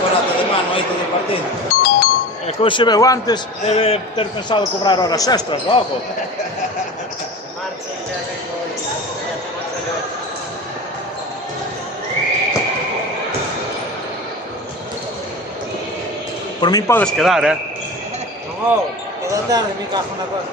corato de mano aí todo o partido. E que se veu antes, debe ter pensado cobrar horas extras logo. Por mí podes quedar, Non, toda tarde me cago na cosa.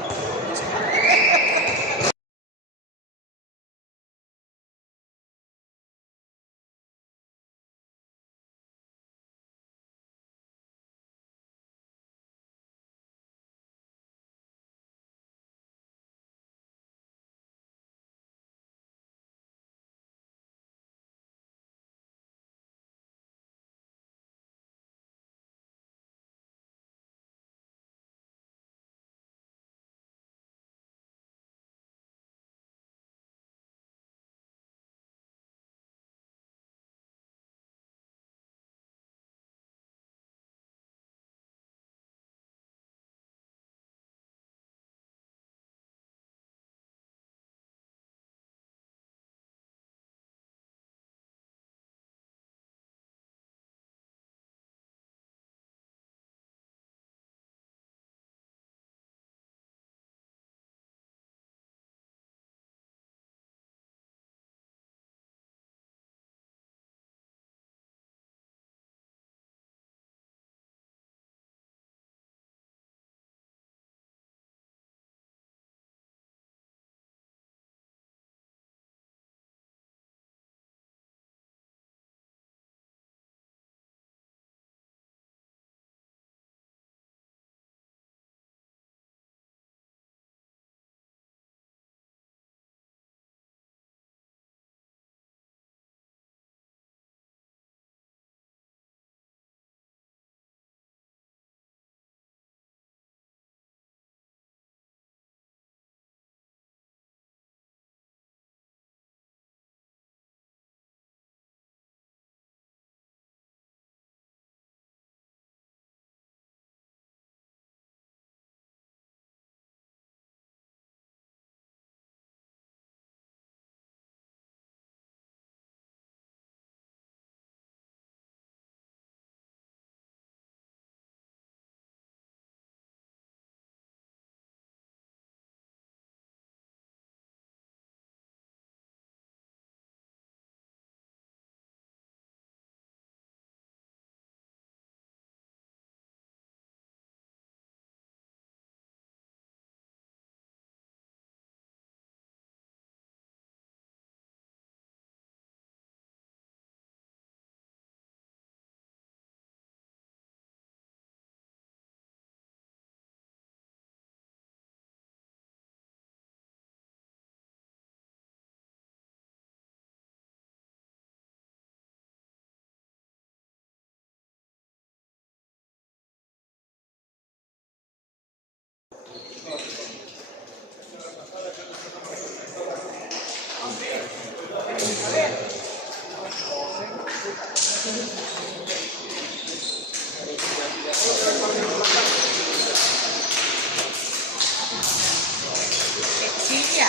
Silvia,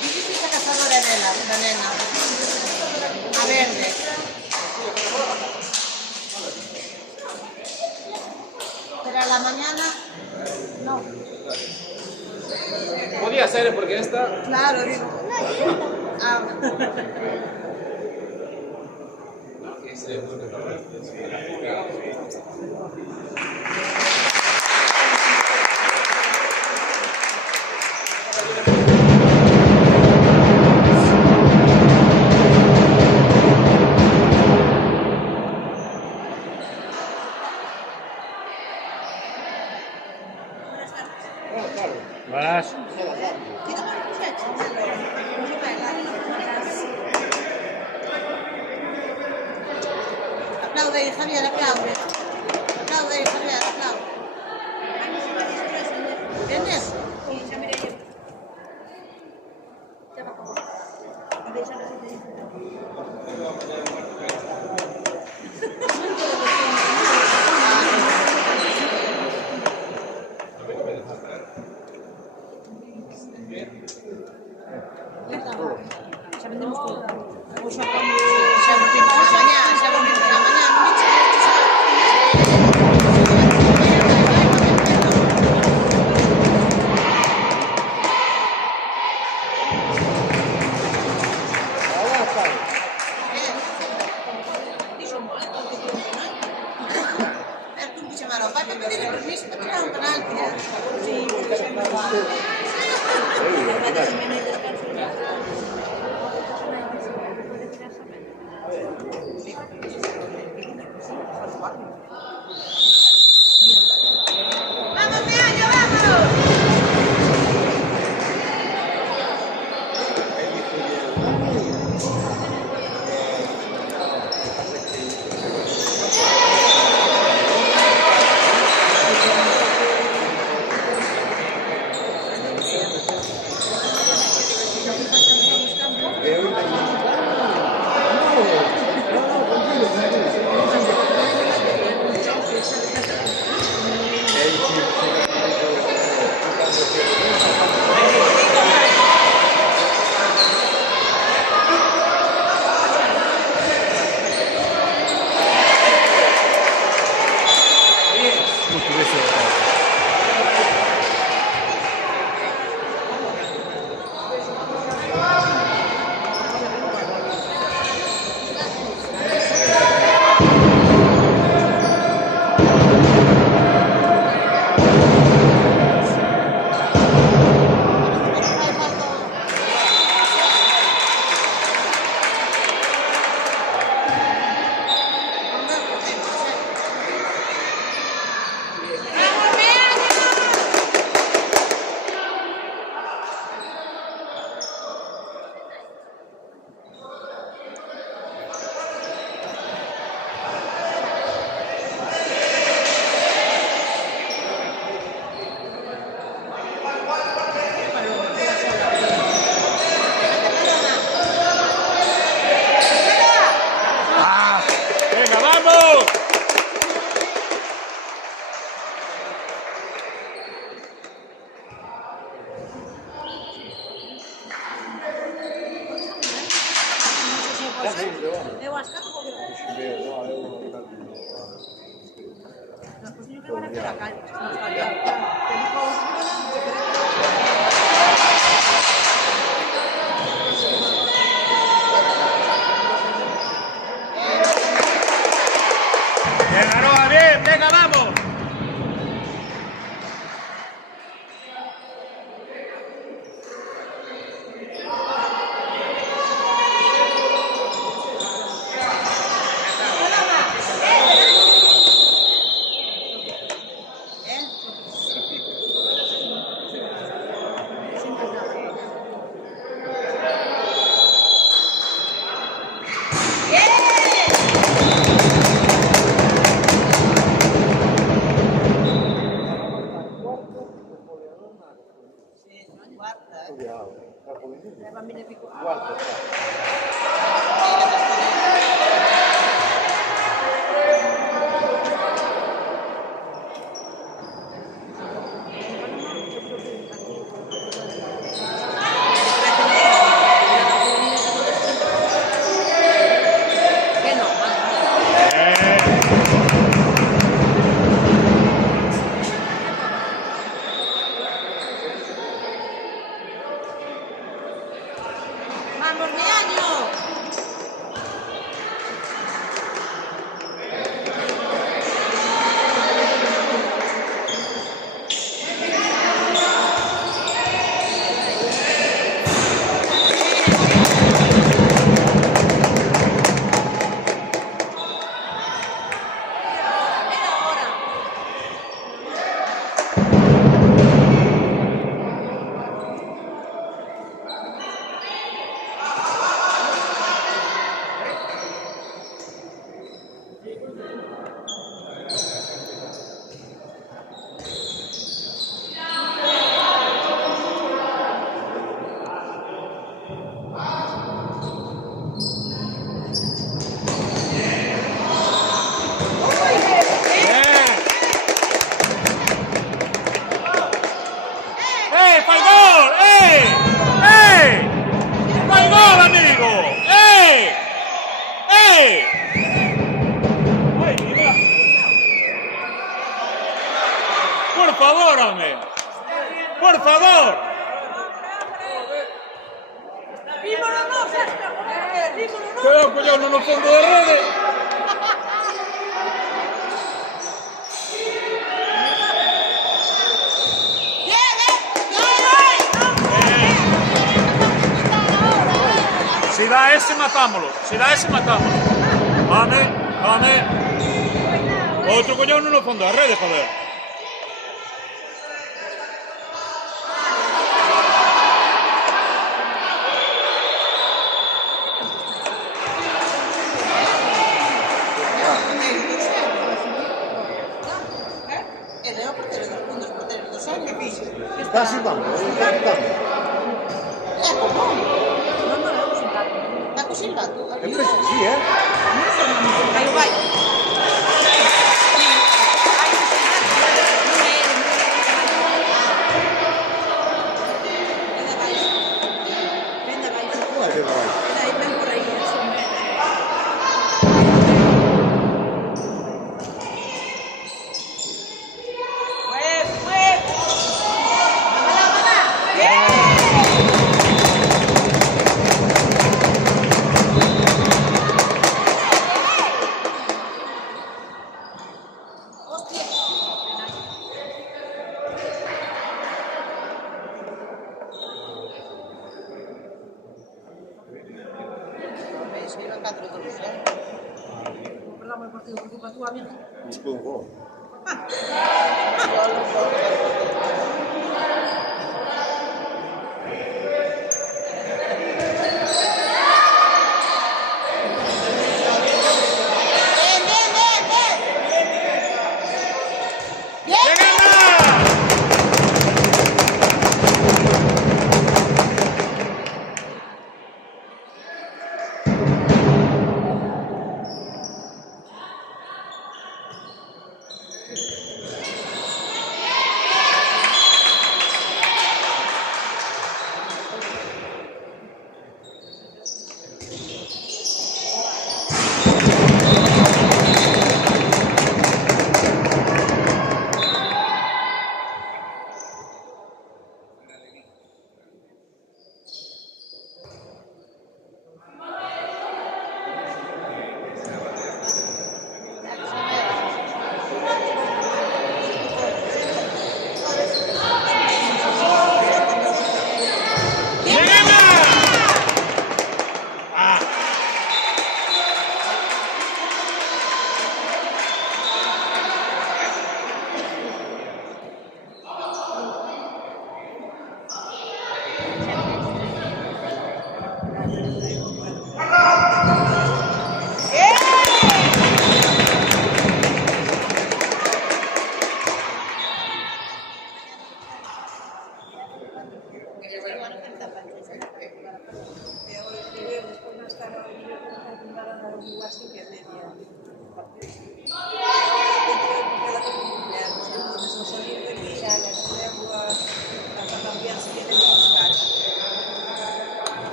dime questa cazadora della nena. A verde. Pero a la mañana, no. Podía ser porque esta... Claro, digo. Ah. Buenas. Aplaude, Javier, aplaude. Aplaude, Javier, aplaude. ¿Vienes? Ya vendemos todo. Ya volvimos mañana, ya volvimos mañana. que pedir permiso para tirar un penalti, ¿eh? Sí, porque sempre va. Si me descanso ya. ¡Vamos, Meaño, vamos! Venga, vamos. Eu as cato porque despois teño que levar aquí a calle. Bien, Aroa, bien. Venga, vamos. ¡Vamos, Meaño! ¡Fai gol! ¡Fai gol, amigo! ¡Ay, mira! Por favor, hombre. Por favor. ¡Dímolo no, Sergio! ¡Dímolo no! Quedou collón no fondo da rede. si matámoslo. Si da ese, matámoslo. Vame, vame. Otro collón no lo fondo a redes, joder. Ele é o porteiro dos porteiros do sonho. Está silbando, está silbando. É comum. No, no, no, sin gato. Está coxilando. Eu penso que sí, eh? Aí vai. Não é verdade. Perdón, el partido por culpa tua, amigo. Buscou um gol.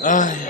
Ay.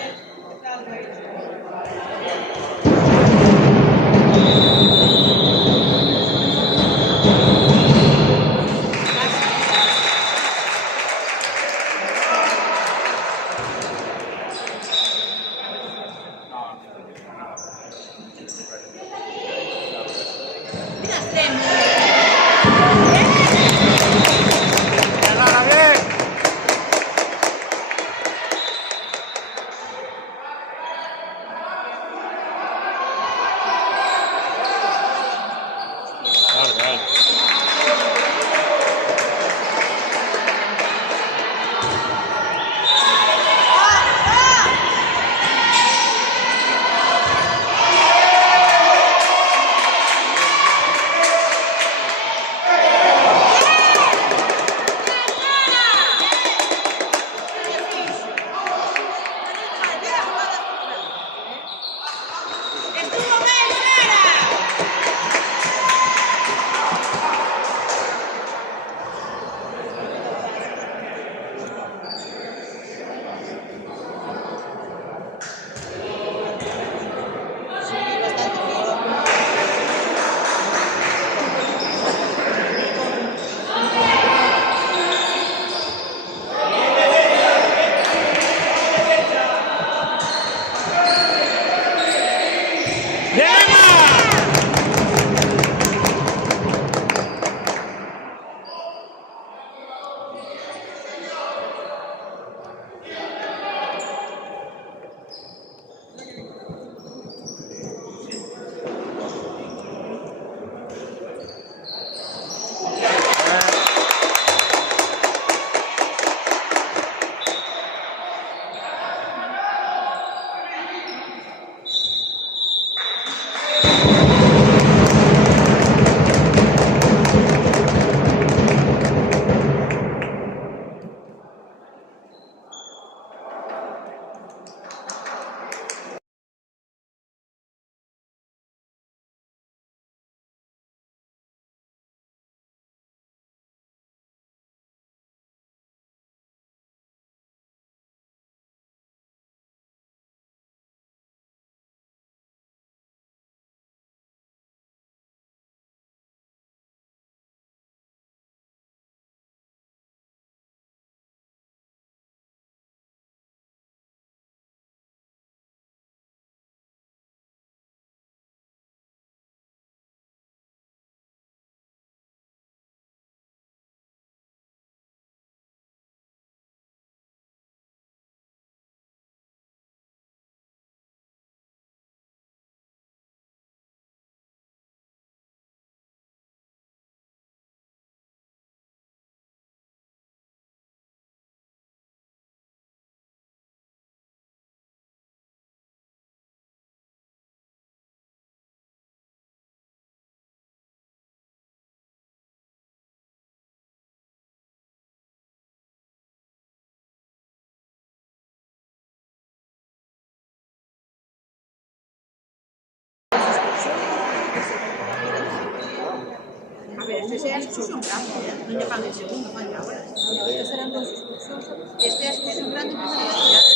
excursión grande, non lle fan el segundo, fan agora. Estes serán dos excursións. Este é a excursión grande, pero non é grande.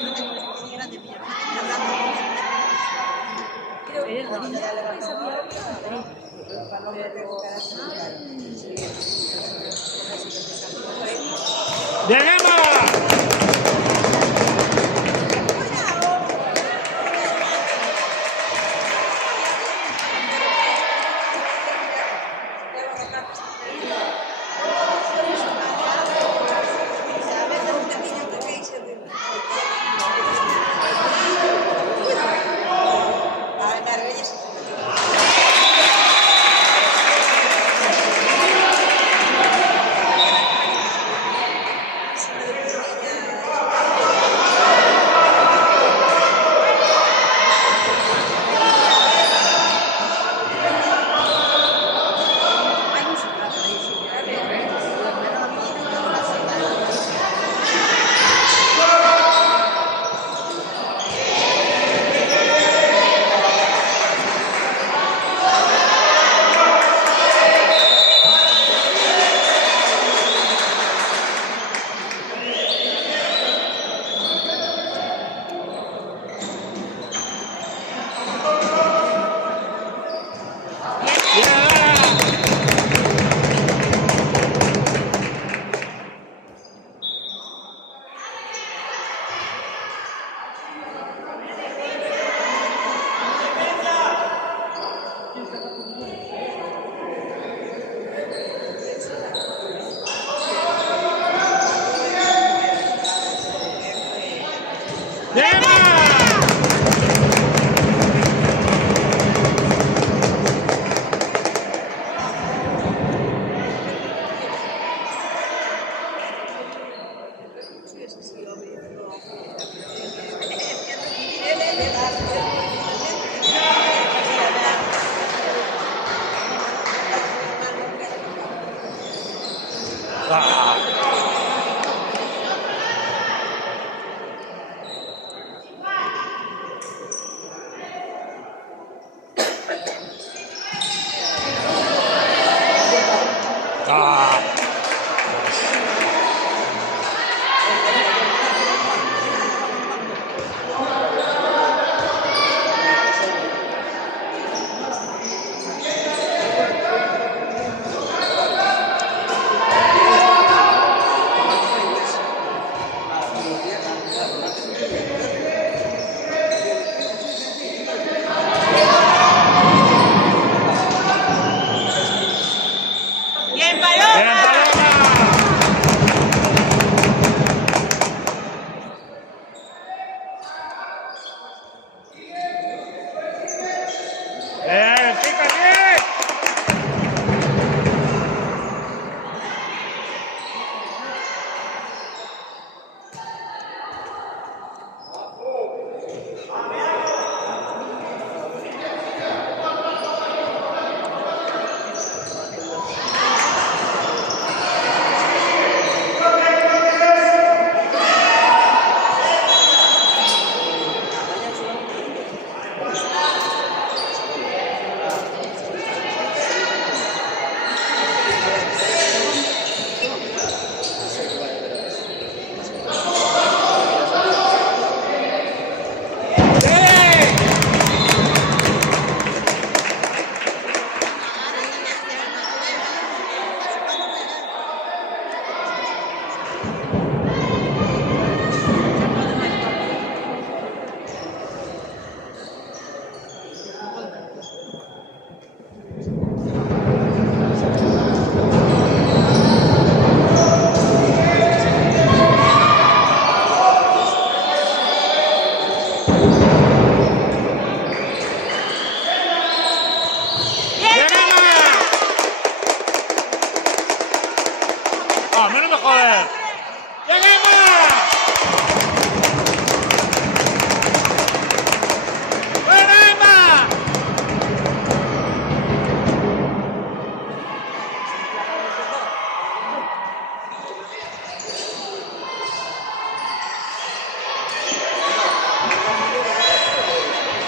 Non ten unha excursión grande, pero creo que era bonita. ¡Lleguemos!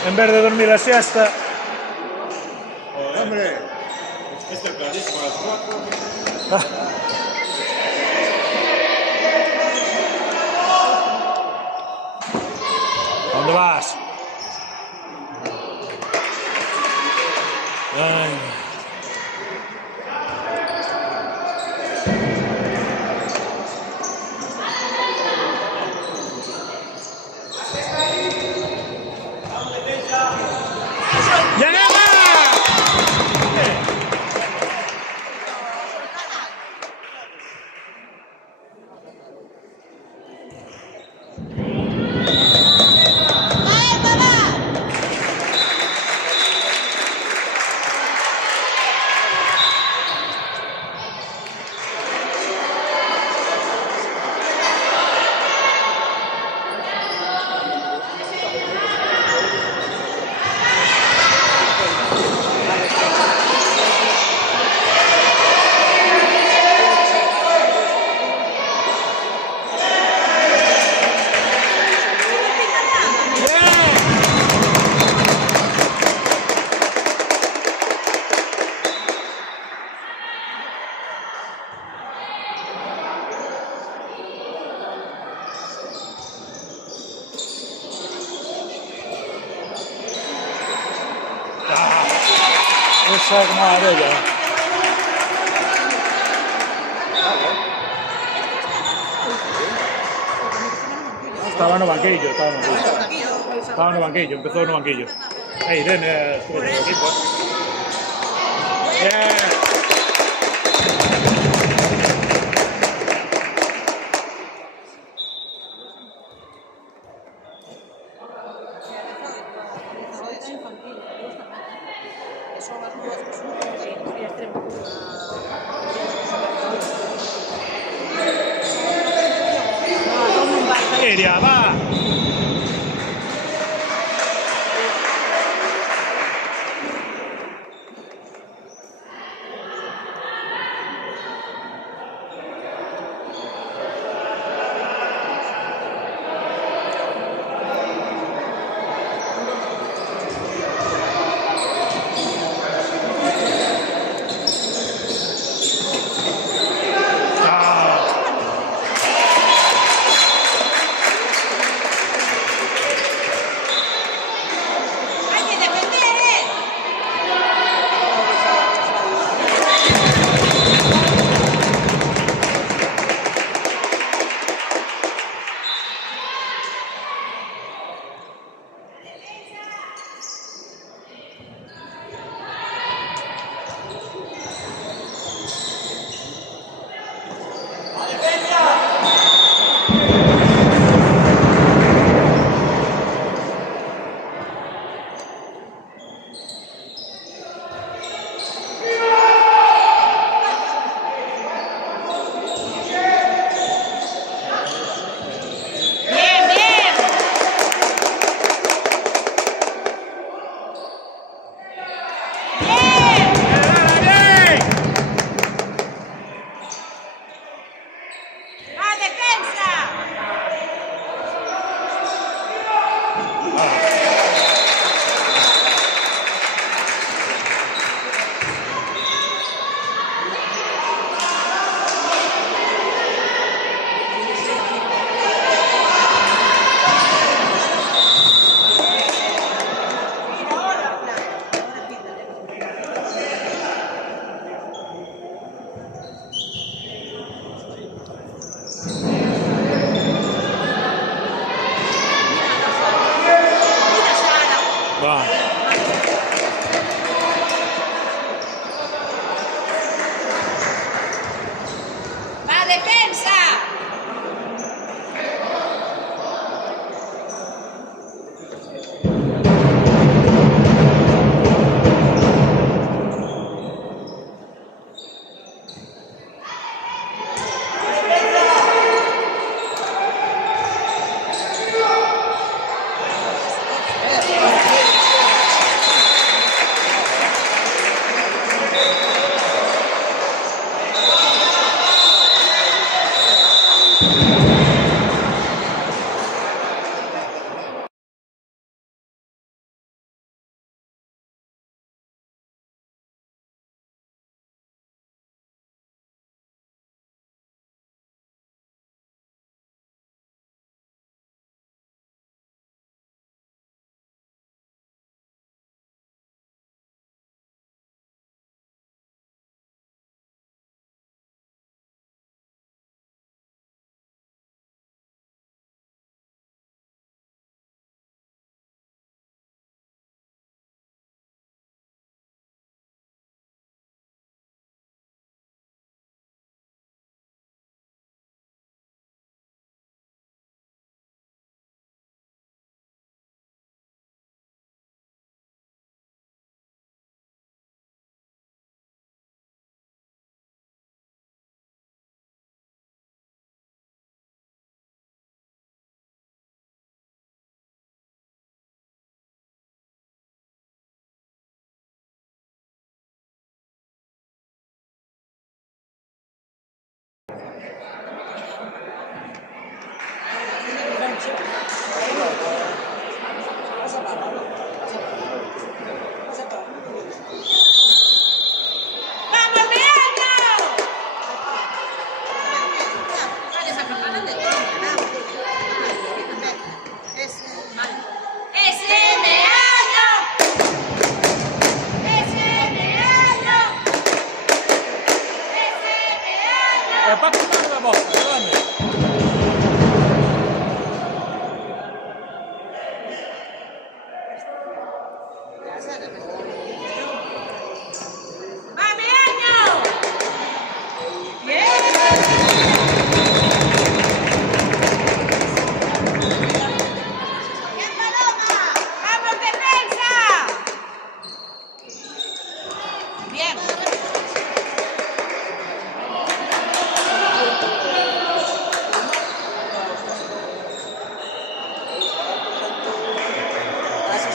En vez de dormir la siesta. Hombre, Este es clarísimo, a las 4. ¿A dónde vas? Ay. Esa es como de ella. Estaba en el banquillo, estaba en el banquillo, empezó en el banquillo. Hey, Irene, estuvo en el equipo. Yeah. Iria, va!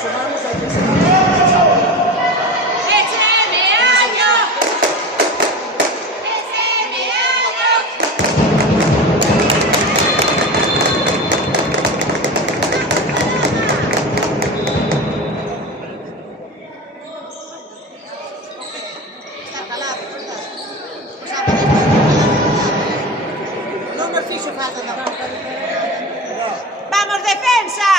sumamos al que se va. ¡Ese año! ¡Ese año! Está calado, verdad? Pois a ver, non nos fixo falta na banca. ¡Vamos, defensa!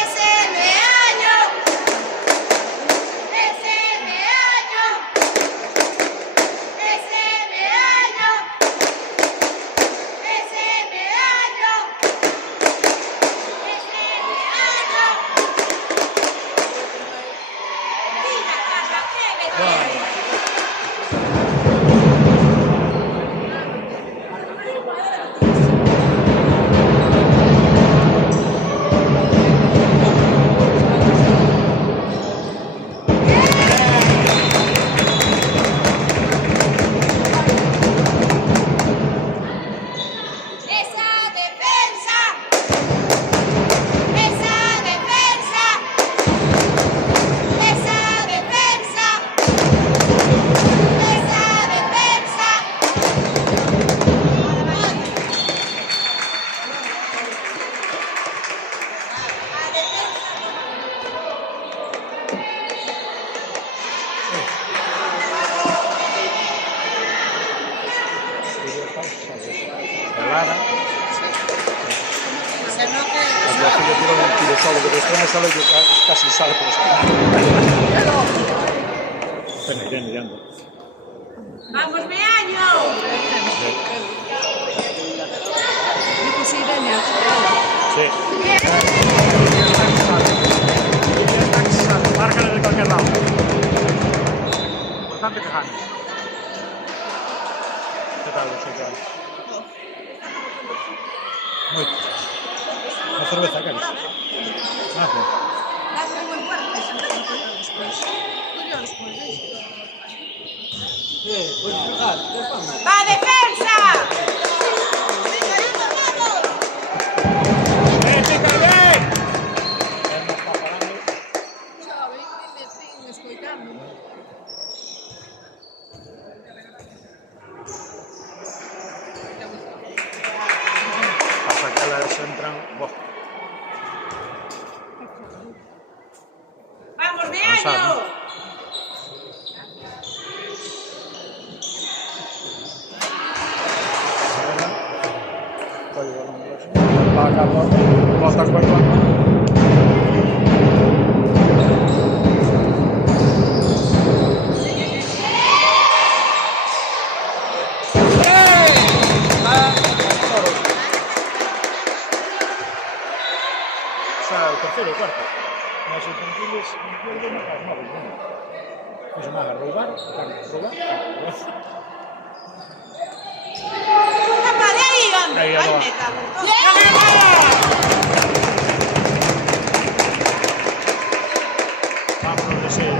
¡Ese año! ¡Ese año! ¡Ese año! ¡Ese año! ¡Esa defensa! ¡Esa defensa! ¡Esa defensa! ¡Esa defensa! Clara. Se non que... La figlia tira un tiro solo de estrema sale que casi sale por esquina. Espera, Irene, ya ando. ¡Vamos, Meaño! Sí. Márcale de cualquier lado. Importante que gane. ¿Qué tal, José? Moito. Una cerveza, ¿queres? Ah, pues. Puedes empezar. ¡Va, defensa! Pasa que elas entran... Boh. ¡Vamos, Meaño! Volta a cuerda. O sea, el tercero y cuarto. Mas infantiles, yo no cae móvil, non? Iso máis, roubar, roubar. ¡Capa de ahí, hombre! Ahí, ¡Ay, va. me cago en todo! Vámonos de ser,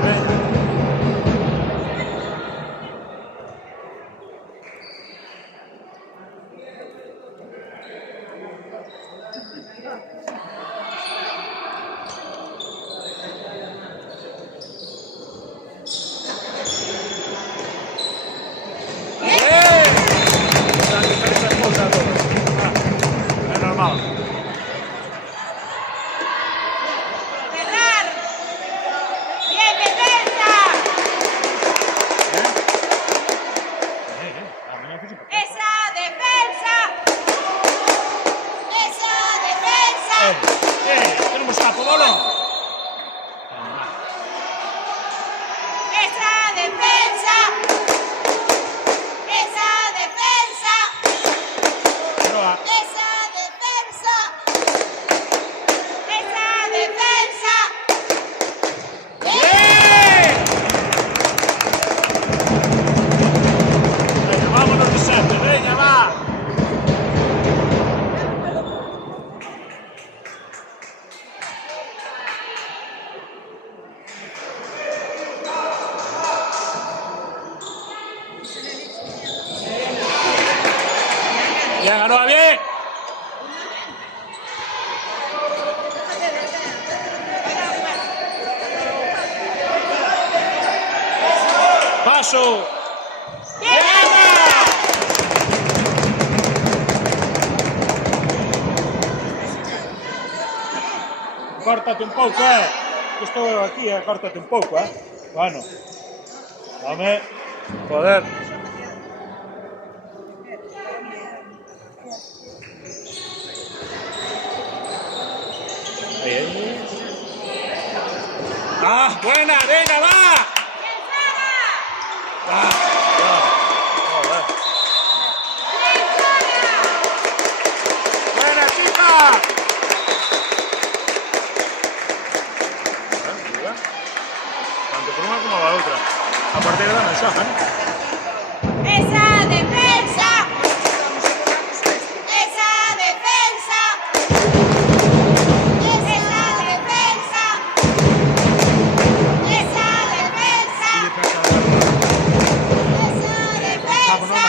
Es normal. ¡Cerrar! ¡Bien, defensa! ¡Mano va bien! ¡Paso! Córtate un pouco, que estou aquí, córtate un pouco, Bueno. Home. Joder. Ahí. ¡Ah! ¡Buena! ¡Venga, va! ¡Ah! Joder. ¡Buena, chica! Tanto por una como la otra. Aparte de la mensaje, ¡Esa defensa! ¡Esa defensa! ¡Esa defensa! ¡Esa defensa! ¡Esa defensa!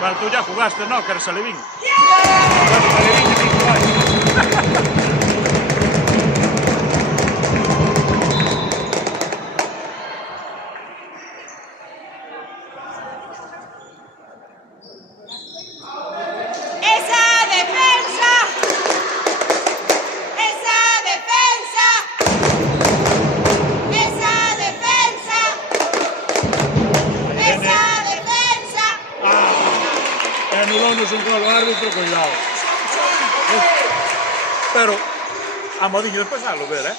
Vale, tú ya jugaste, ¿no? Que eres alevín. ¡Yeah! Anulonos un gol, o árbitro, cuidado. Pero, a Modiño despois a lo ver,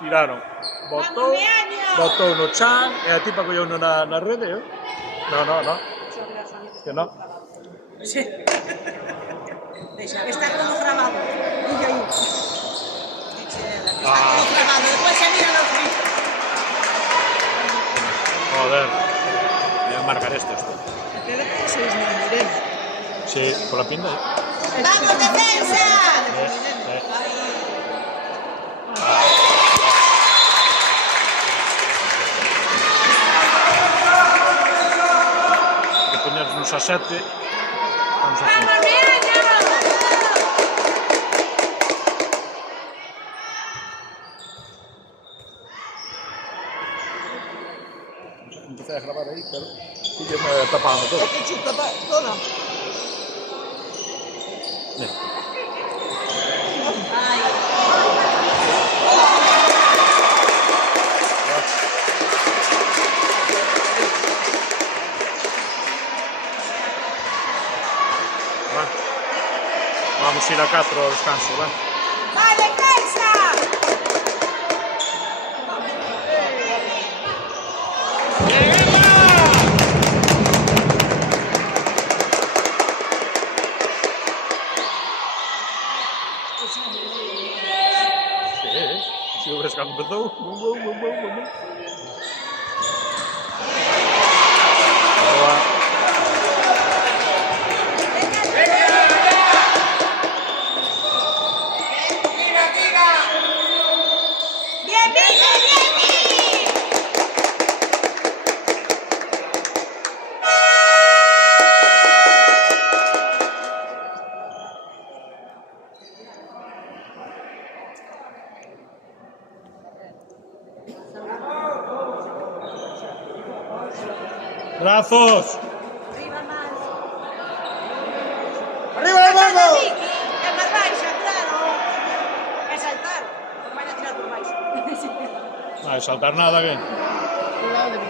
Tiraron. Botou no chan, e a tipa colleu na rede, No. Que no. Sí. Está todo grabado. Uy, ahí. Está todo grabado. Después se mira los gritos. Joder. Voy a marcar esto. Sí, con la pinta. ¡Vamos, defensa! Hay que ponernos a 7. Vamos a hacer. Empecé a grabar ahí, pero yo me tapando todo. Mira. Vamos a ir a 4 ao descanso, va. ¡Va, defensa! Sí, o Brescano empezou. ¡Bien, bien, bien, bien! Brazos. Arriba más. ¡Arriba el mando! É máis baixa, claro. É saltar. Vai a tirar por baixo. No hay saltar nada, ¿qué? Cuidado de mí.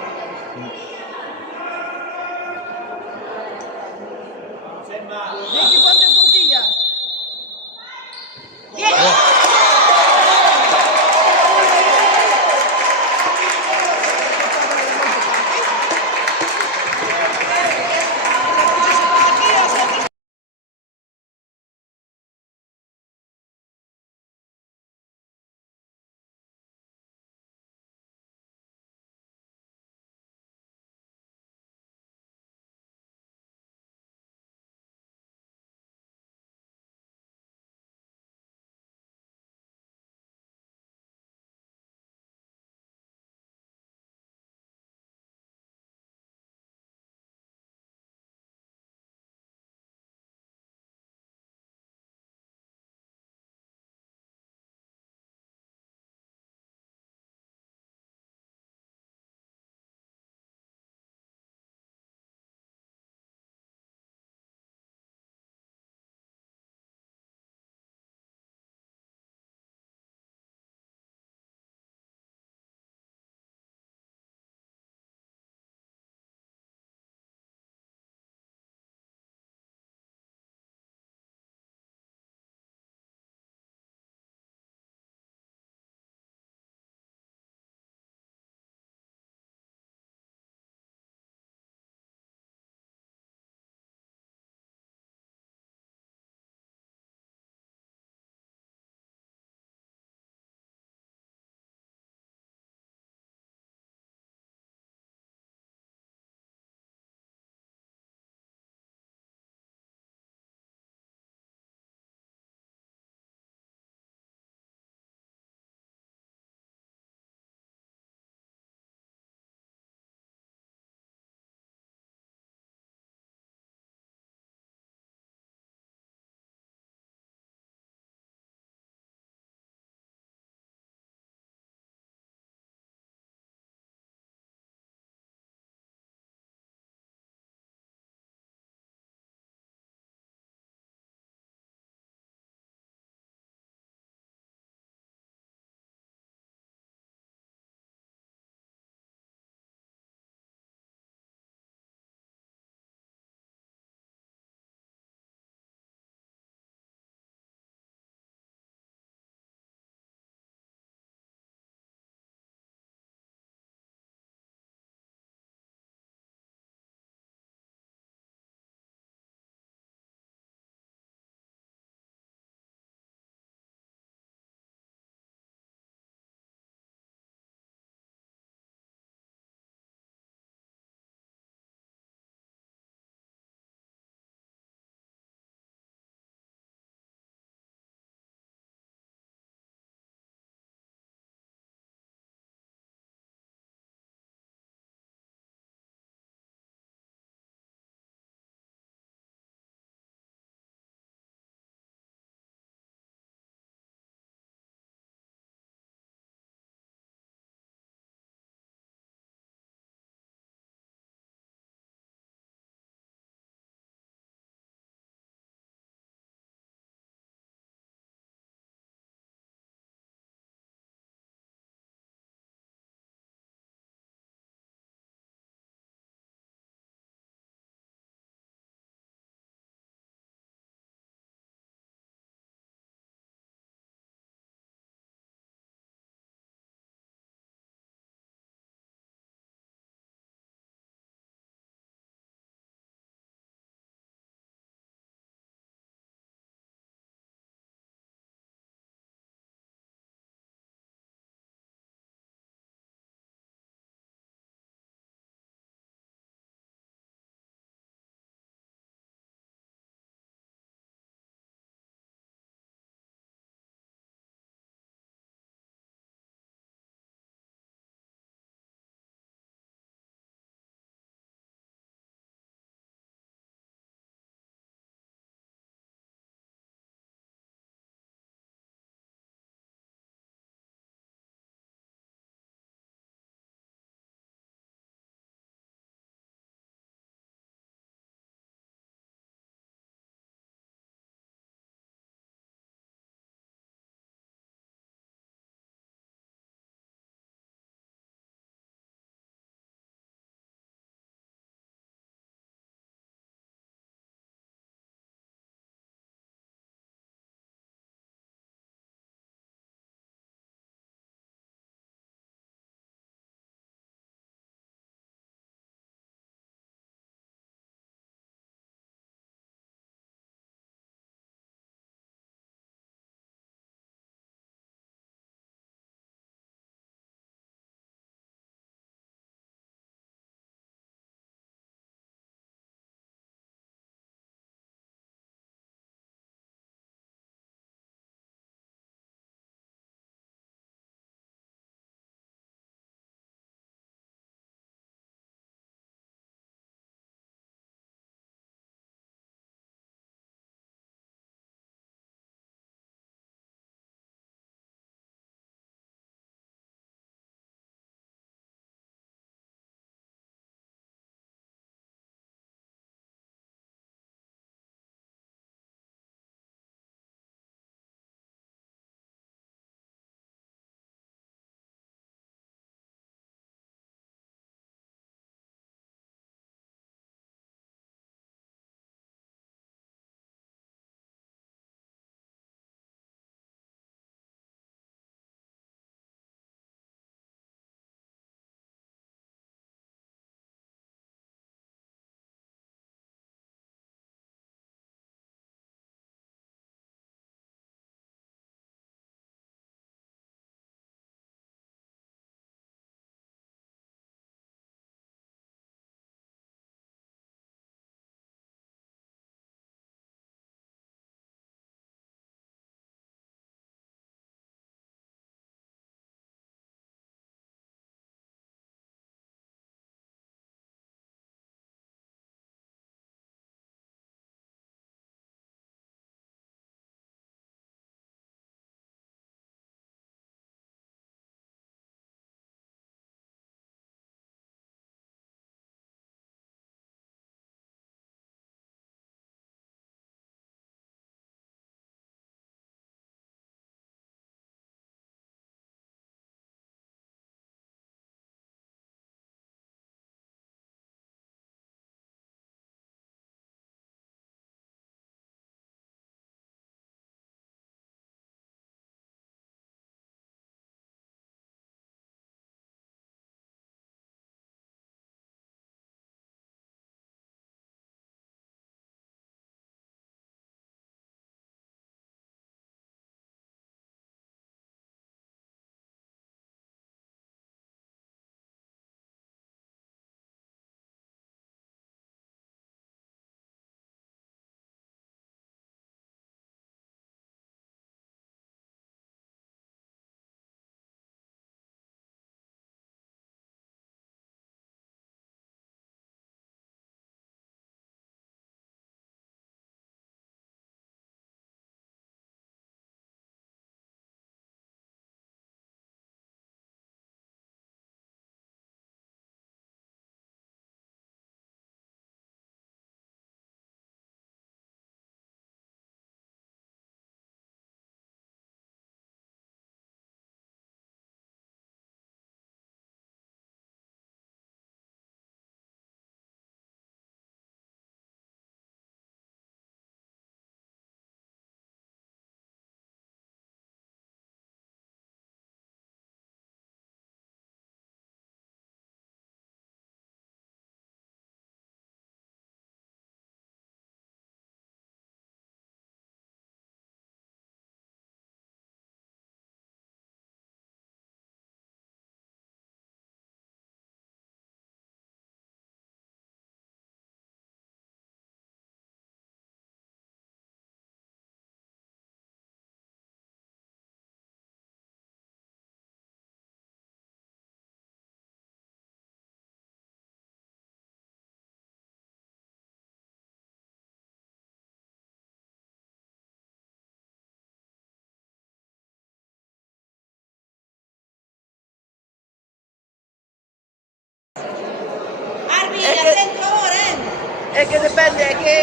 É que depende, é que,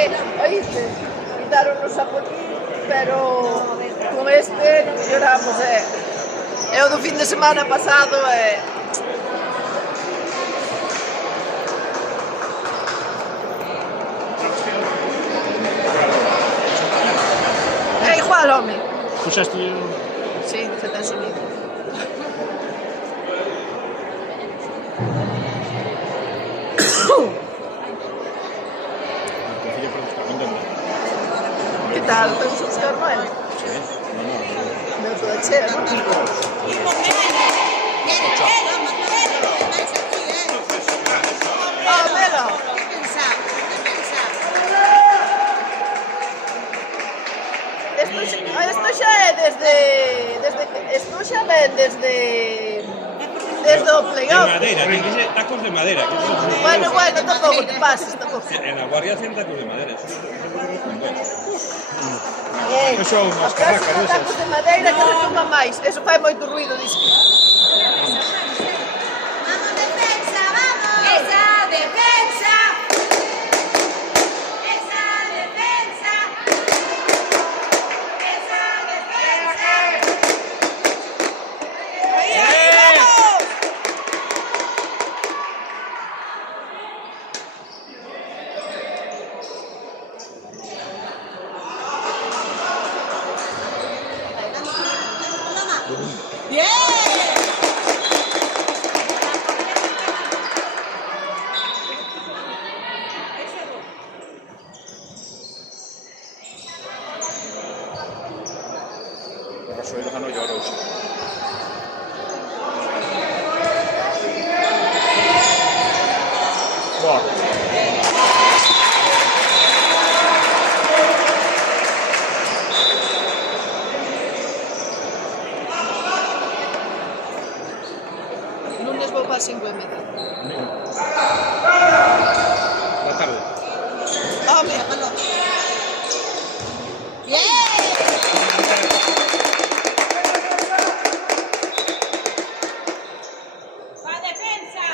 oíste, quitaron-nos a poquín, pero con este non melloramos, é o do fin de semana pasado, é igual, home. Puxaste Sí, se ten sonido. Que tal? Ten un señor Noel? Meu toda chea, non? Ah, mira. Esto xa é esto xa ven desde o De playoff. madera, tiene que ser tacos de madera. Que eso es- Bueno, tampouco te pases, tampouco. En la guardia hacen tacos de madera. Eso. Eso é unhas Os casos carracas de desas. tacos de madeira que retumban máis. Eso fai moito ruido, disque. ¡Vamos, defensa, vamos! ¡Esa defensa! ¡Esa defensa! ¡Esa defensa! A gasolina xa non llorou. Boa. Lunes vou para 5:30. Da tarde. Home, ¡Va defensa!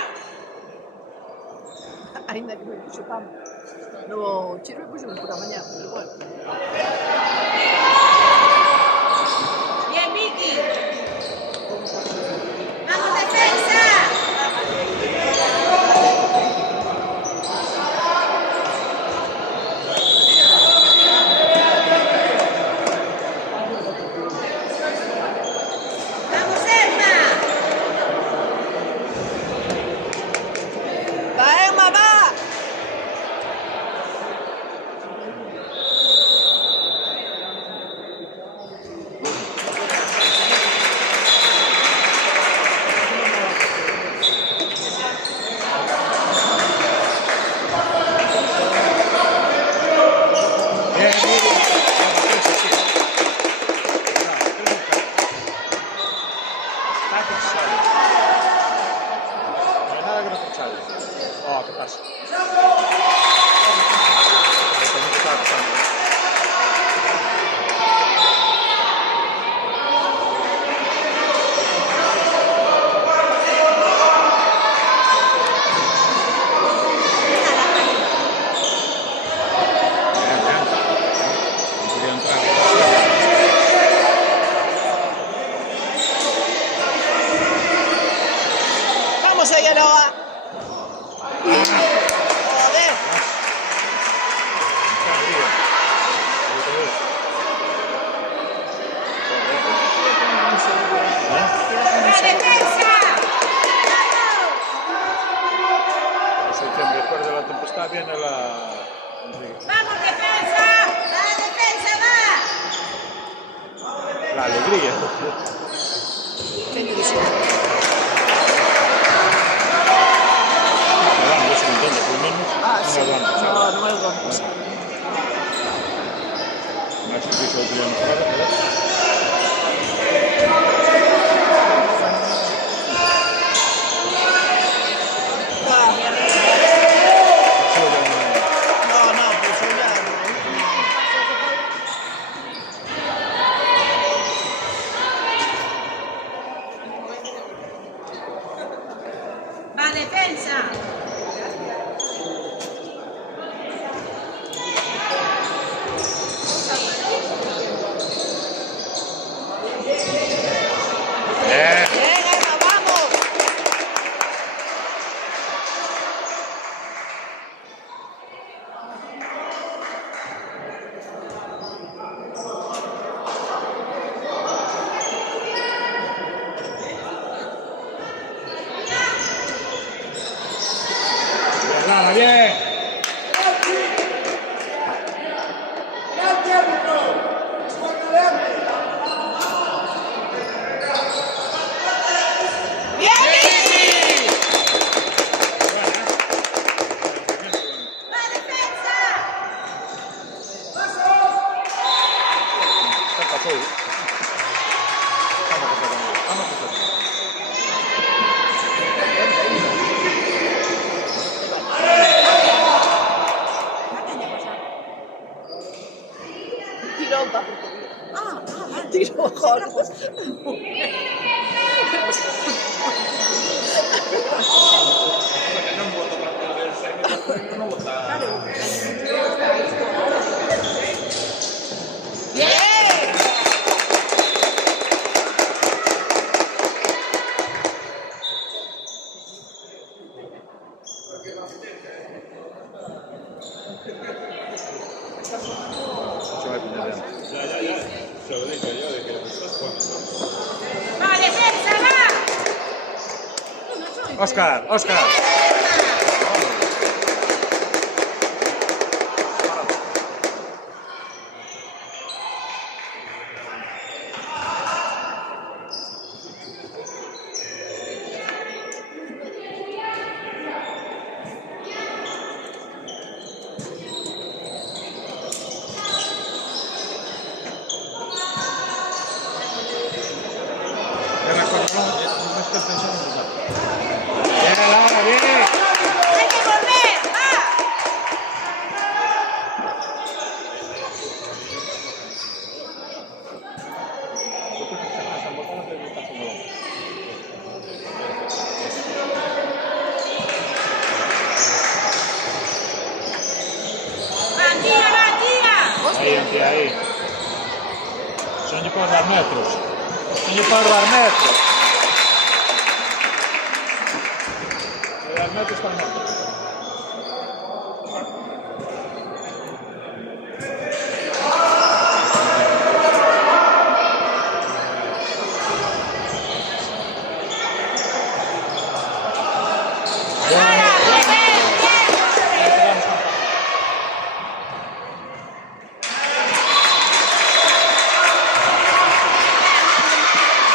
ainda que me puxo pan. No chiro me puxo por a mañá, pero bueno. ¡Bien, Vicky! ¡Vamos, defensa! ¡Vamos, Emma! Va, Emma, va! Oh, ¿qué pasa? Vamos aí, Aroa! Joder! ¡Va defensa! Después de la tempestad viene la... ¡Vamos, defensa! ¡Va defensa, va! la alegría. Teño de ser. Yo soy contento, por lo menos. Ah, sí. No, No, non é o dono. Más si piso que ya no sabe, ¿verdad? No, pues ya no. ¡Va defensa! tiro mejor. Se lo dije yo de que le gustó. ¡Va, defensa, va! Óscar, Óscar. Bien, Laura, bien. ¡Hay que volver! ¡Va! ¡Va, tira! Ahí, ahí. Sogni per dar metros. Sogni per dar metros. Dar metros per metro.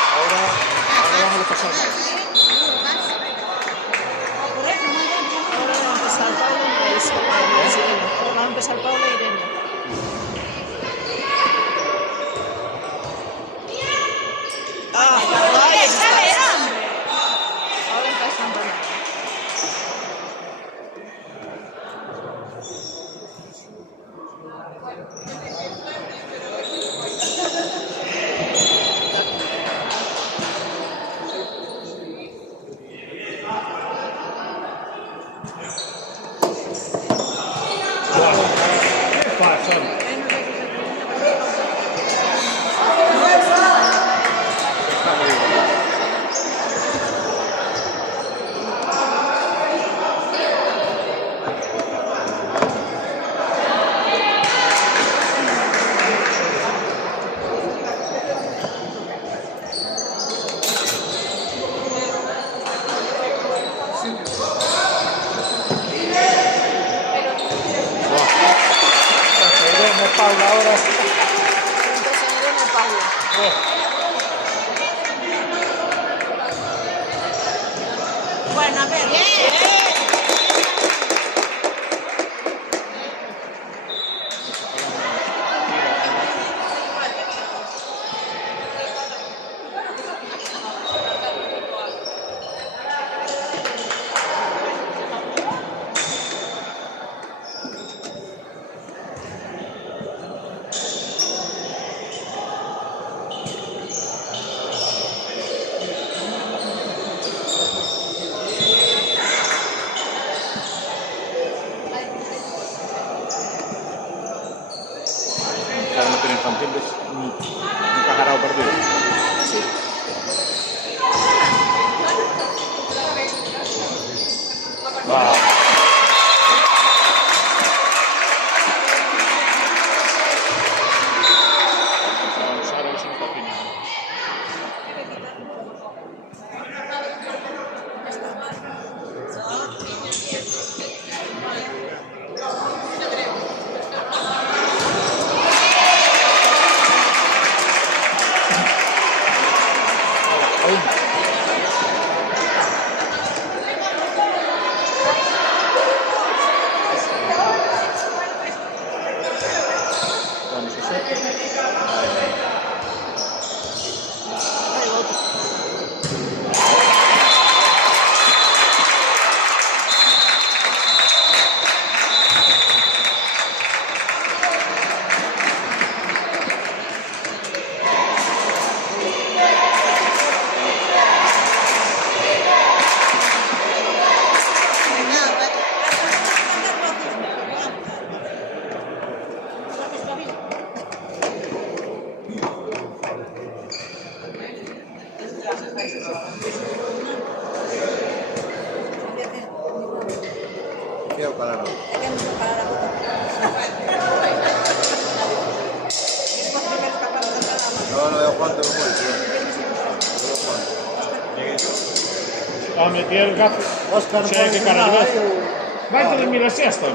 Ahora vamos a pasar más. Ahora va a empezar Paula y Irene. Va a empezar Paula y Irene. Ahora empiezan también. Che fa, Sonia? Irene, Paula ahora. Entonces Irene y Paula. Bueno, a ver. Para meter infantil nunca hará o partido. Va. Avanzar es un poquito. Vamos a hacer. Io parlerò. No, no, ho fatto un A meter el gato. Oscar, C'è che cara di questo. Vai a dormire la siesta.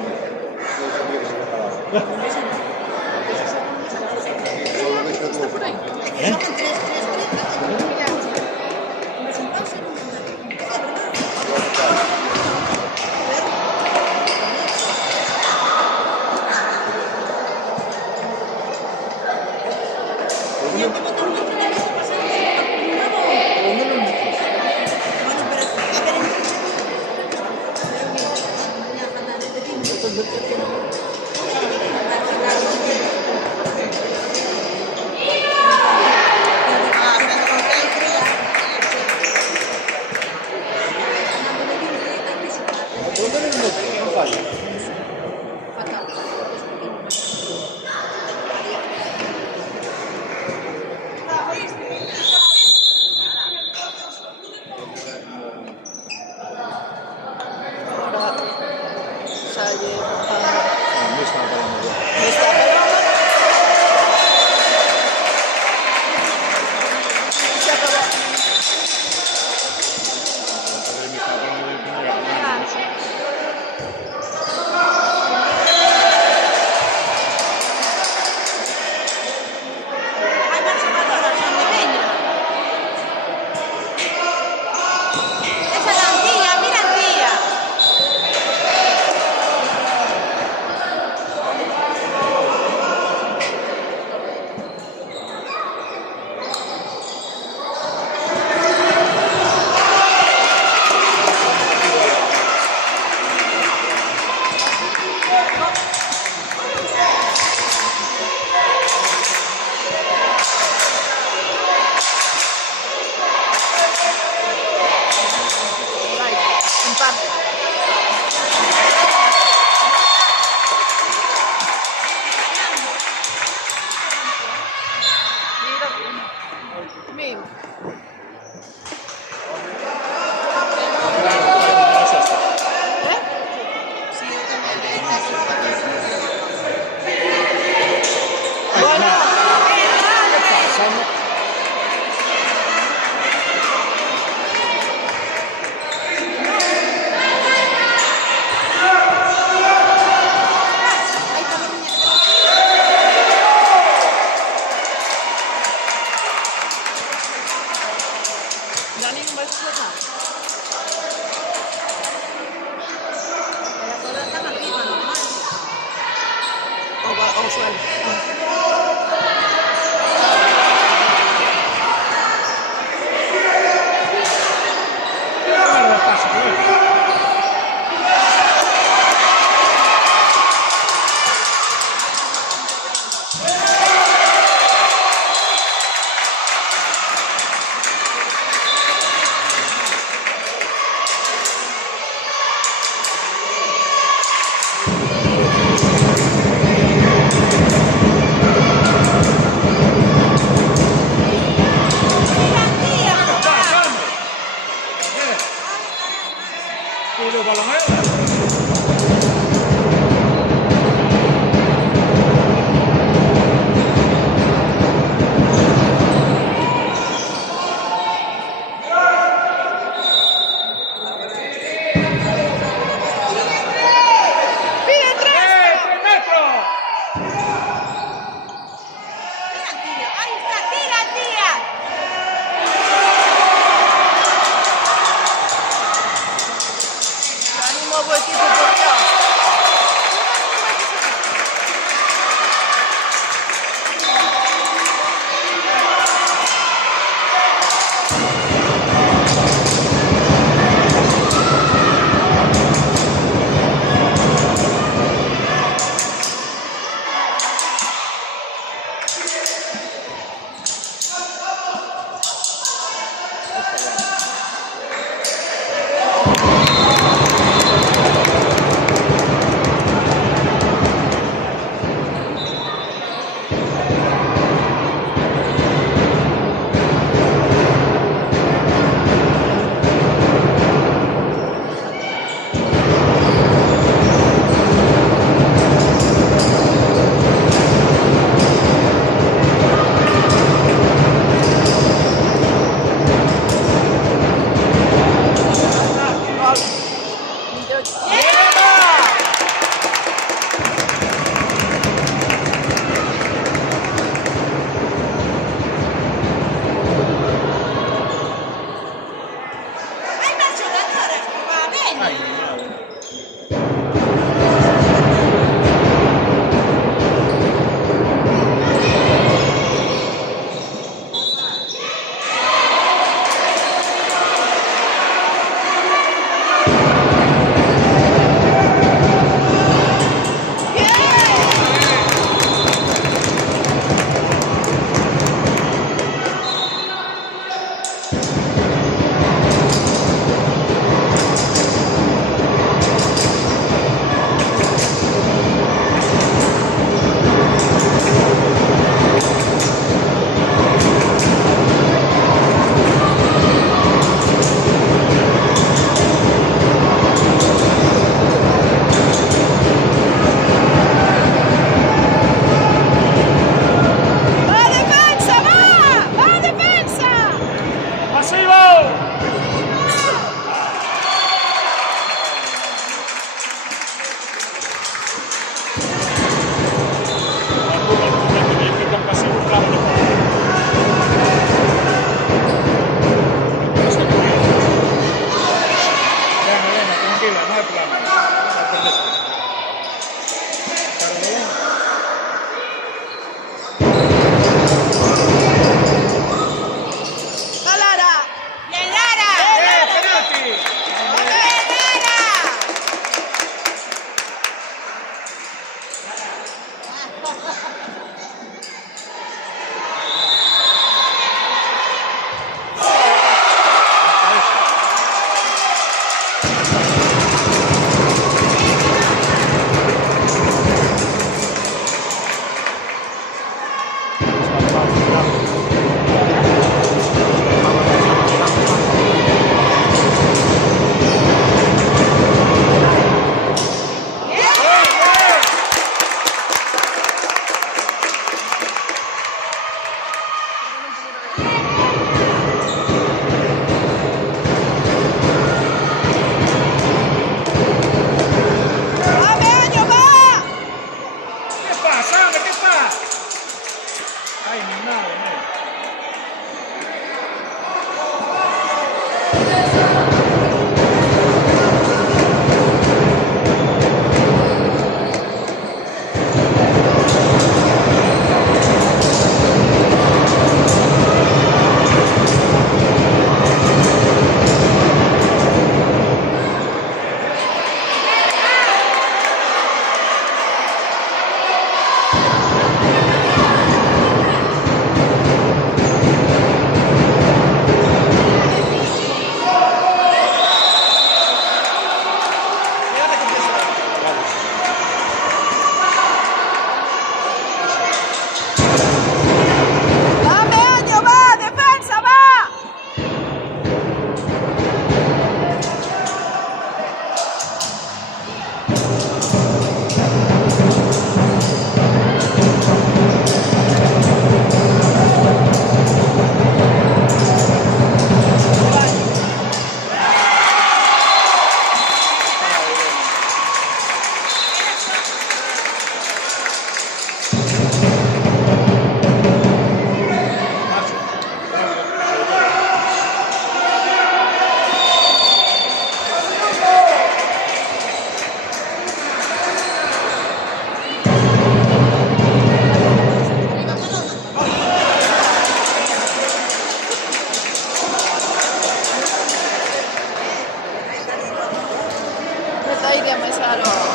Claro.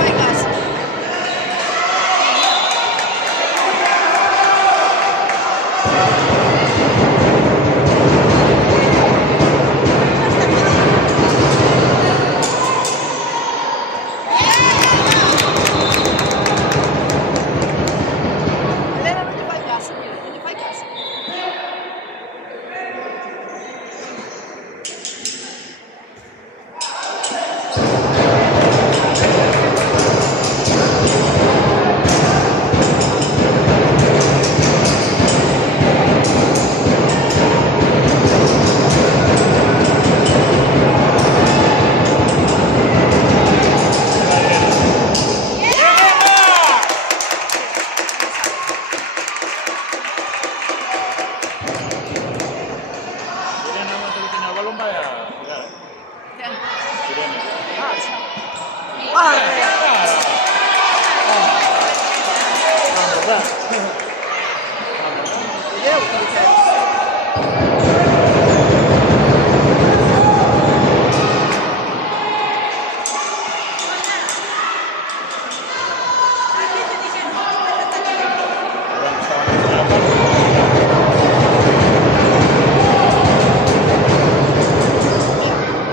Fai caso. Elena non gli fai caso, mira, non gli fai caso. Irene, cuando que tenía el balón, vaya a tirar, ¿eh? Ten. Irene. Ah, sì. Guarda. Vamos, va. Vediamo che c'è.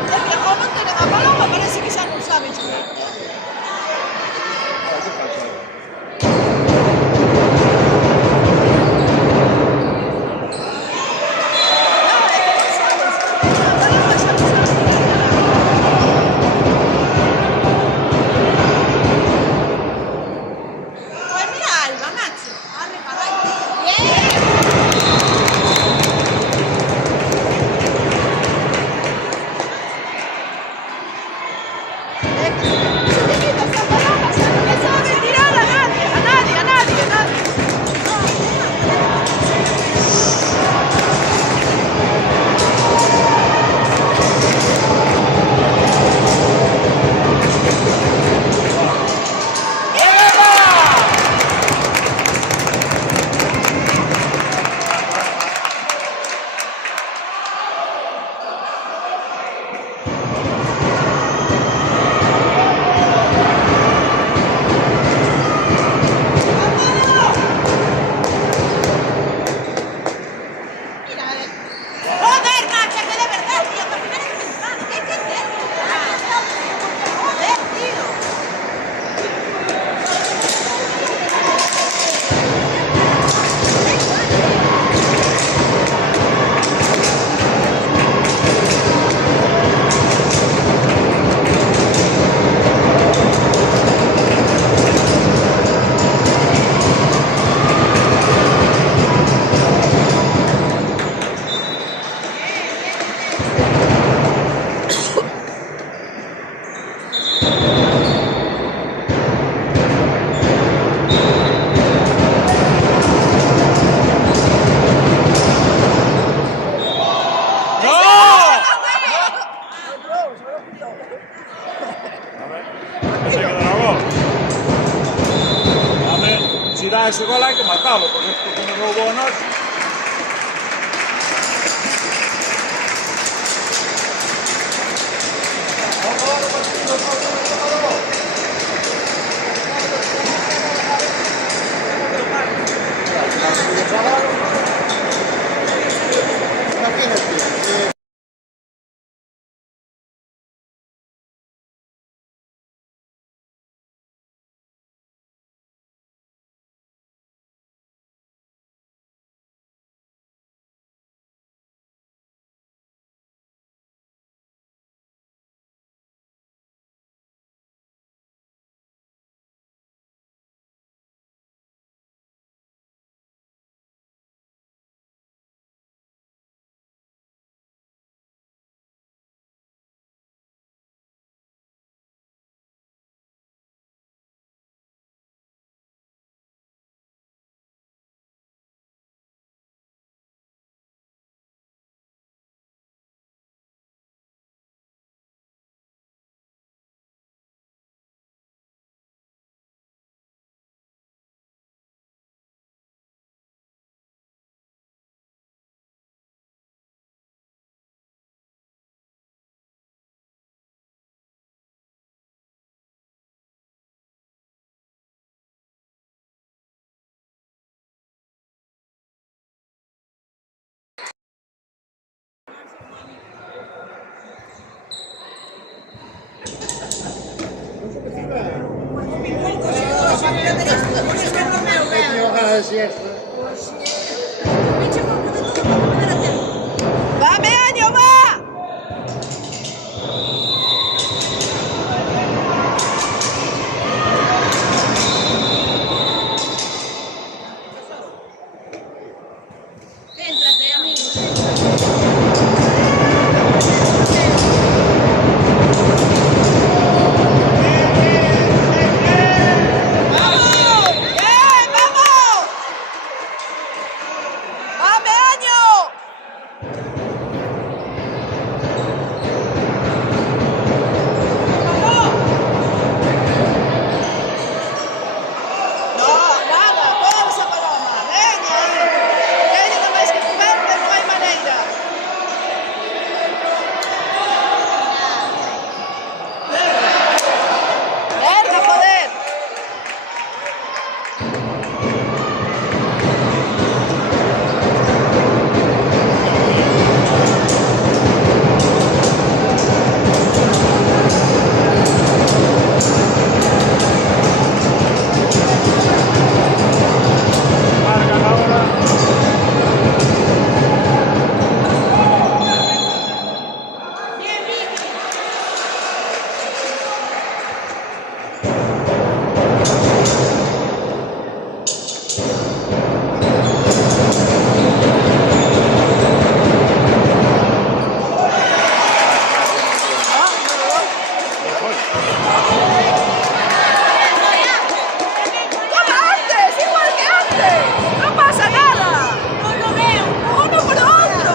Perché o non tiene la palla, parece che non sabe giocare. de siesta. Echa por de todo para poder hacerlo. ¡Va, Meaño, va! Céntrate, amigo. ¡Vamos! ¡Bien, vamos! ¡Va, Meaño! No, nada, forza, Paloma. Veña. Veña només que moverte, non hai maneira. Verga, joder. Marcan ahora. Bien, Vicky. Como antes, igual que antes. No pasa nada. No lo veo. Uno por otro.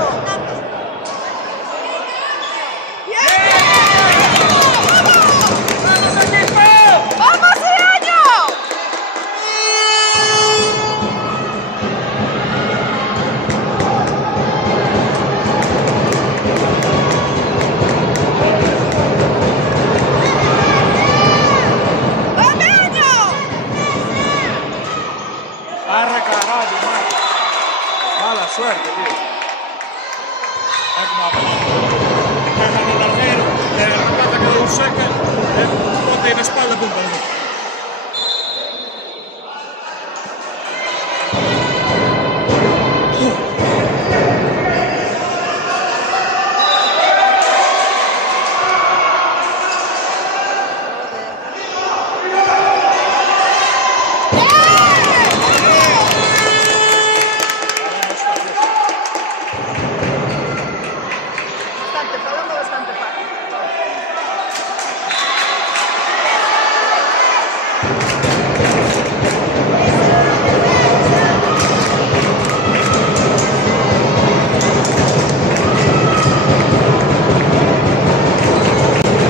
¡Bien! ¡Vamos, equipo! ¡Vamos, Meaño! ¡Va, Meaño! Arre carajo, Marco. Mala suerte, tío. Es como dejan el larguero, de repente quedó seca, ponte en la espalda, pum, pum. Bastante, Paloma, bastante fácil.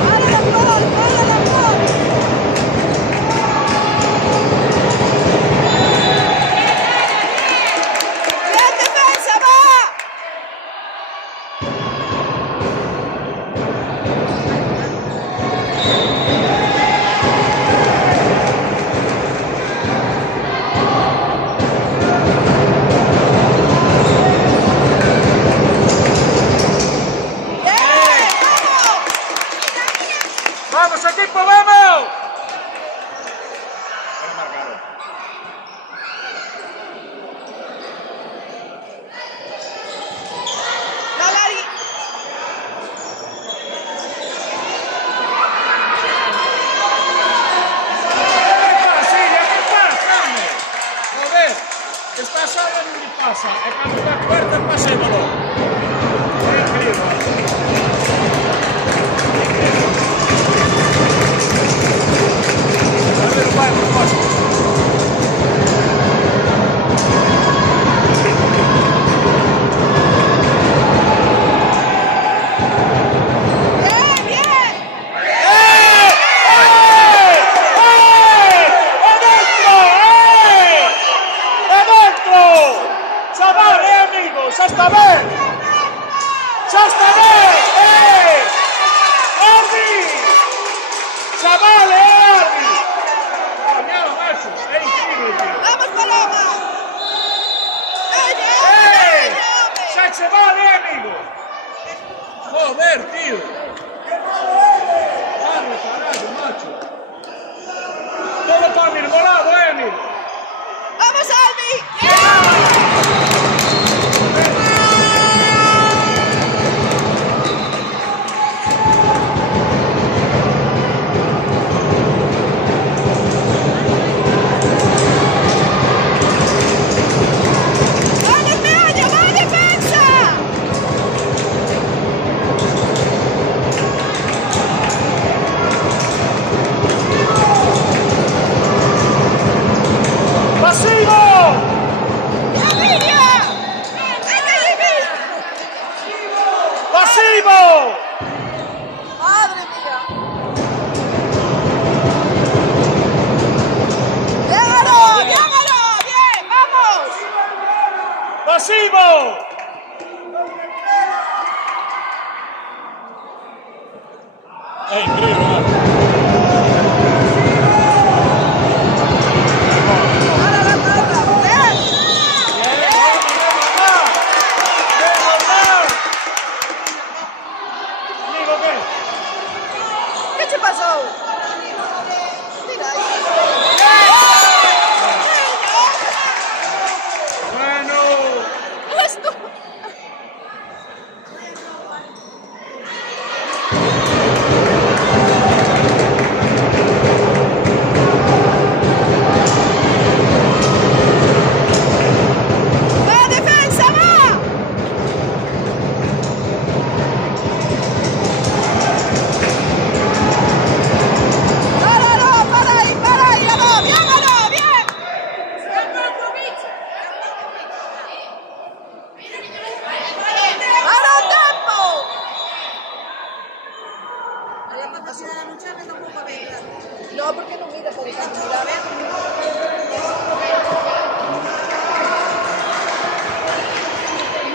¡Para la gol! ¡Para la gol! ¡Bien, defensa, va! ¡Bien! ¡Vamos! ¡Vamos, equipo, vamos! ¡No, Lari! ¿Qué pasa, hombre? Joder, está solo en mi pasa. Es cuando está puerta, pasémoslo. Increíble. A ver, vamos, vamos. ¡Bien, bien! ¡Adentro! ¡Chaval, amigos! ¡Hasta ver! ¡Hasta ver! ¡Ardi! ¡Chaval, Ardi! ¡Coño, macho! ¡Es increíble, tío! ¡Vamos, Paloma! ¡Veña, ¡Eh! hombre! ¡Se vale, amigo! ¡Joder, tío! ¡Arre, carajo, macho! ¡Todo para mi volado, amigo! ¡Vamos, ¡Vamos, Albi! ¡Vamos, Meaño! ¡Va defensa! ¡Pasivo! ¡Gaviria! ¡Pasivo! ¡Madre mía! ¡Llégalo! ¡Llégalo! ¡Bien! ¡Vamos! ¡Pasivo! È incredibile. ¡Ahora la pelota! ¡Bien! Amigo, ¿qué? ¿Qué te pasó? Mira ahí. Bueno. Esto. ¡Va, defensa, va! ¡Páralo! ¡Para ahí! ¡Aló! ¡Bien, aló! ¡Bien! ¡Ahora tempo! La capacidad de luchar que tampoco ve. No, porque no miras a mirar.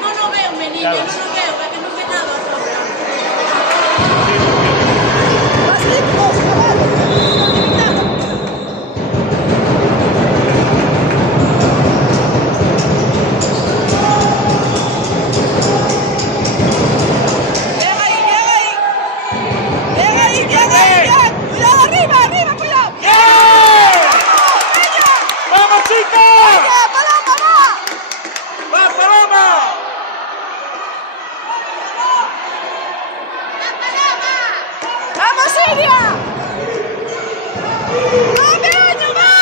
No lo veo, menina, no lo veo, porque no ve nada. ¡Más ritmos, caballo! Llega ahí, llega ahí. Llega ahí, llega ahí, bien. Cuidado, arriba, arriba, cuidado. ¡Bien! ¡Vamos, Peña! ¡Vamos, chicos! ¡Peña, Paloma, va! ¡Va, Paloma! ¡Vamos, Silvia! ¡Va, Peña, va!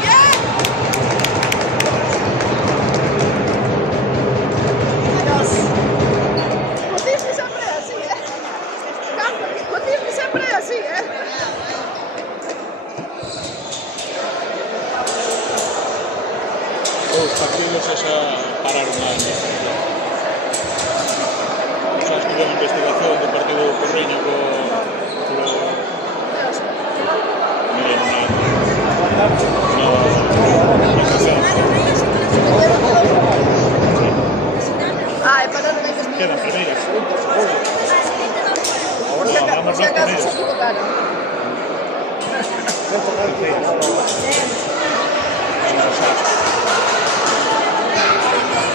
¡Bien! Dios. Discutirme siempre así, discutirme siempre así, Os partidos esa pararon a sabes que hubo investigación do partido do Porriño Ah, es para darle una quedan primeiras. Por si acaso se equivocaron.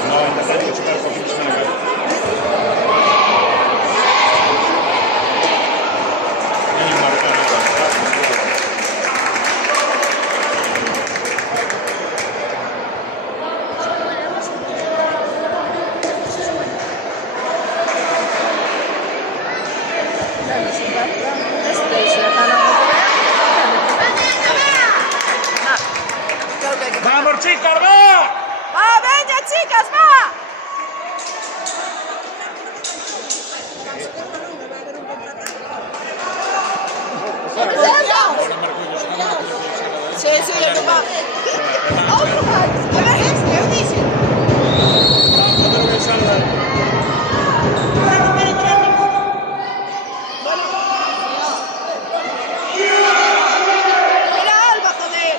No, en verdad, que se para por fin de semana. Ni marcar nada. ¡Vamos, chicos, va! ¡Va, venga, chicas, va! Sí, sí, lo va. Otro más. A ver, ¿qué dice? Mira, Alba, joder.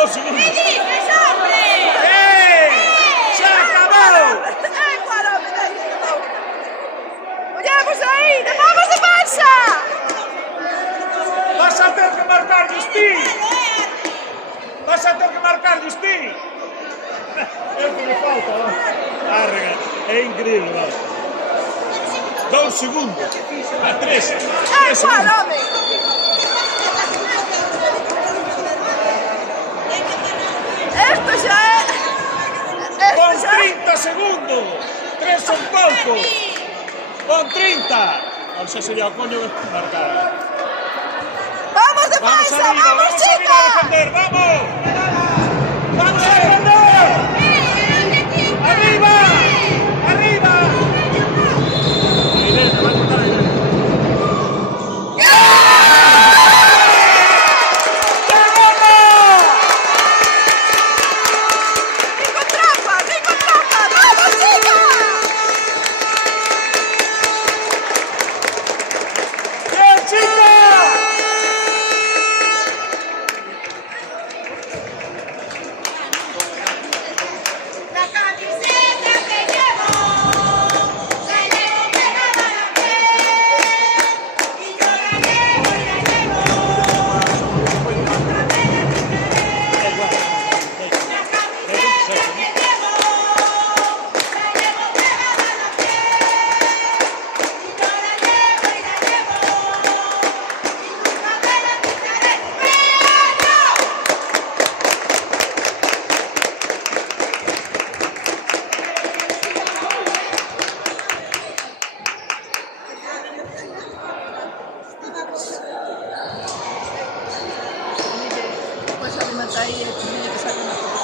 2 segundos. ¿Qué dices, hombre? ¡Se acabó! Olhamos aí, vamos de panza! Vas a ter que marcar, Justín. Vas a ter que marcar, Justín. É o que me falta, va. Arrega. É increíble, vale. 2 segundos. A 3. Qual, home? Esto xa é... Con 30 segundos. 3 son pouco. Con 30. Ahora xa sería o coño marcar. Vamos de Vamos panza, arriba, vamos, vamos arriba a chica! defender, vamos. Vamos a defender. Arriba. Arriba. Irene, vai matar a Irene. Rico trampa, vamos, chica! ¡Bien, chica! La camiseta que llevo, la llevo pegada a la piel. Y yo la llevo y la llevo. Otra vez la quitaré. La camiseta que llevo, la llevo pegada a la piel. Y yo la llevo y la llevo. Y nunca me la quitaré. Pois alimentar aí, tiña que sacar unha foto.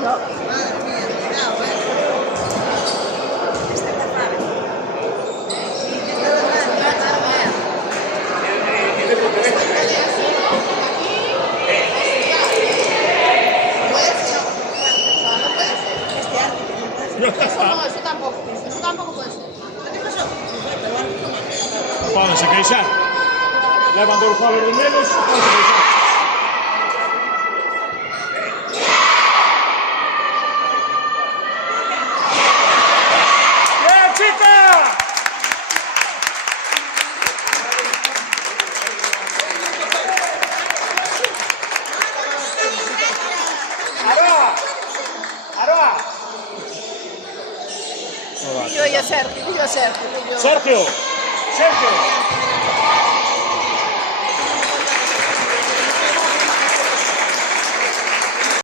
No, eso tampoco puede ser. ¿Qué pasó? Pódense queixar. Levan 2 jugadores de menos, pódense queixar. ¡Bien, chica! Aroa! Aroa! Yo ia certo, yo ia certo. Sergio. Sergio!